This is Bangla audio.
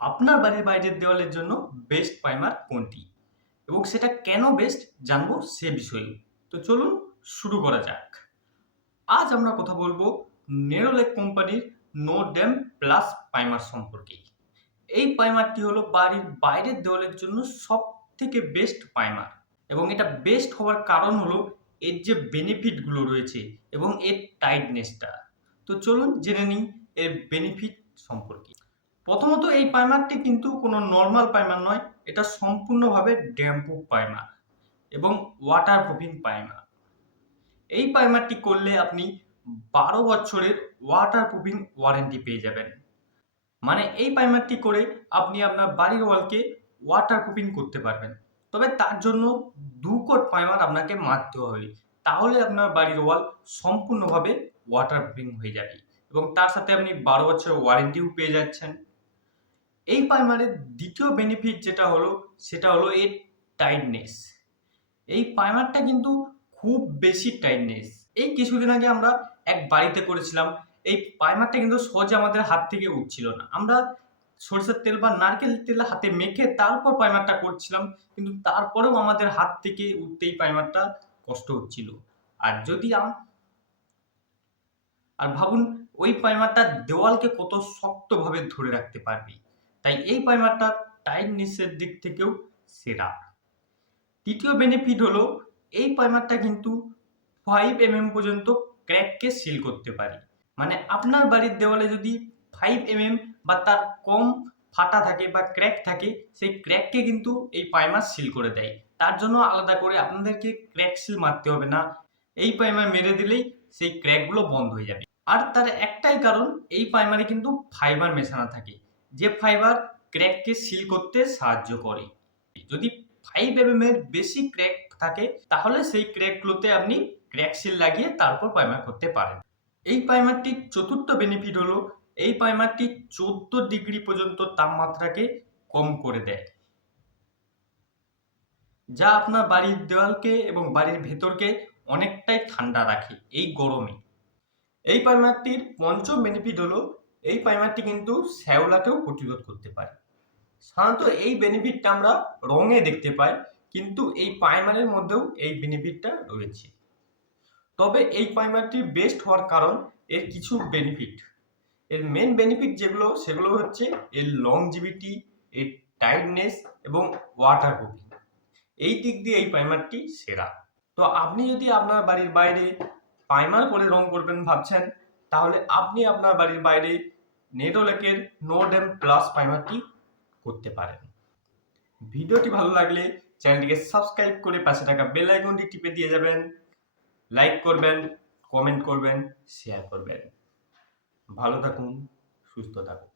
আপনার বাড়ির বাইরের দেওয়ালের জন্য বেস্ট প্রাইমার কোনটি? এবং সেটা কেন বেস্ট জানব সে বিষয়ে তো চলুন শুরু করা যাক। আজ আমরা কথা বলব নেরোলেক কোম্পানির নো ড্যাম প্লাস প্রাইমার সম্পর্কে। এই প্রাইমারটি হলো বাড়ির বাইরের দেওয়ালের জন্য সব থেকে বেস্ট প্রাইমার এবং এটা বেস্ট হওয়ার কারণ হলো এর যে বেনিফিটগুলো রয়েছে এবং এর টাইটনেসটা তো চলুন জেনে নিই এর বেনিফিট সম্পর্কে। প্রথমত এই পাইমারটি কিন্তু কোনো নর্মাল পাইমার নয়, এটা সম্পূর্ণভাবে ড্যাম্পু প্রাইমার এবং ওয়াটার প্রুফিং প্রাইমার এই পাইমারটি করলে আপনি বারো বছরের ওয়াটার প্রুফিং ওয়ারেন্টি পেয়ে যাবেন। মানে এই পাইমারটি করে আপনি আপনার বাড়ির ওয়ালকে ওয়াটার প্রুফিং করতে পারবেন। তবে তার জন্য দু কোট প্রাইমার আপনাকে মারতে হবে, তাহলে আপনার বাড়ির ওয়াল সম্পূর্ণভাবে ওয়াটার প্রুফিং হয়ে যাবে এবং তার সাথে আপনি বারো বছরের ওয়ারেন্টিও পেয়ে যাচ্ছেন। এই প্রাইমারের দ্বিতীয় বেনিফিট যেটা হলো, সেটা হলো এর টাইটনেস এই প্রাইমারটা কিন্তু খুব বেশি টাইটনেস এই কিছুদিন আগে আমরা এক বাড়িতে করেছিলাম। এই প্রাইমারটা কিন্তু সহজে আমাদের হাত থেকে উঠছিল না। আমরা সরষের তেল বা নারকেল তেল হাতে মেখে তারপর প্রাইমারটা করছিলাম, কিন্তু তারপরেও আমাদের হাত থেকে উঠতে এই প্রাইমারটা কষ্ট হচ্ছিল। আর যদি আর ভাবুন, ওই প্রাইমারটা দেওয়ালকে কত শক্তভাবে ধরে রাখতে পারবে? তাই এই পাইমারটা প্রাইমারটা টাইটনেসের দিক থেকেও সেরা। তৃতীয় বেনিফিট হলো, এই প্রাইমারটা কিন্তু ফাইভ এমএম পর্যন্ত ক্র্যাককে সিল করতে পারে। মানে আপনার বাড়ির দেওয়ালে যদি ফাইভ এমএম বা তার কম ফাটা থাকে বা ক্র্যাক থাকে, সেই ক্র্যাককে কিন্তু এই প্রাইমার সিল করে দেয়। তার জন্য আলাদা করে আপনাদেরকে ক্র্যাক সিল মারতে হবে না। এই প্রাইমার মেরে দিলেই সেই ক্র্যাকগুলো বন্ধ হয়ে যাবে। আর তার একটাই কারণ, এই প্রাইমারে কিন্তু ফাইবার মেশানো থাকে। যে ফাইবার ক্র্যাককে সিল করতে সাহায্য করে। যদি ফাইভ এম এর বেশি ক্র্যাক থাকে, তাহলে সেই ক্র্যাকগুলোতে আপনি ক্র্যাক সিল লাগিয়ে তারপর প্রাইমার করতে পারেন। এই প্রাইমারটির চতুর্থ বেনিফিট হলো, এই প্রাইমারটি চোদ্দ ডিগ্রি পর্যন্ত তাপমাত্রাকে কম করে দেয়। যা আপনার বাড়ির দেওয়ালকে এবং বাড়ির ভেতরকে অনেকটাই ঠান্ডা রাখে এই গরমে। এই প্রাইমারটির পঞ্চম বেনিফিট হলো এই প্রাইমারটি কিন্তু শ্যাওলাকেও প্রতিরোধ করতে পারে। সাধারণত এই বেনিফিটটা আমরা রঙে দেখতে পাই, কিন্তু এই প্রাইমারের মধ্যেও এই বেনিফিটটা রয়েছে। তবে এই প্রাইমারটির বেস্ট হওয়ার কারণ এর কিছু বেনিফিট এর মেন বেনিফিট যেগুলো, সেগুলো হচ্ছে এর লংজিভিটি এর টাইটনেস এবং ওয়াটার প্রুফিং এই দিক দিয়ে এই প্রাইমারটি সেরা। তো আপনি যদি আপনার বাড়ির বাইরে প্রাইমার করে রং করবেন ভাবছেন তাহলে আপনি আপনার বাড়ির বাইরে নেডোলেকের নো ড্যাম প্লাস প্রাইমারটি করতে পারেন। ভিডিওটি ভালো লাগলে চ্যানেলটিকে সাবস্ক্রাইব করে পাশে থাকা বেল আইকনটি টিপে দিয়ে যাবেন, লাইক করবেন, কমেন্ট করবেন, শেয়ার করবেন। ভালো থাকুন, সুস্থ থাকুন।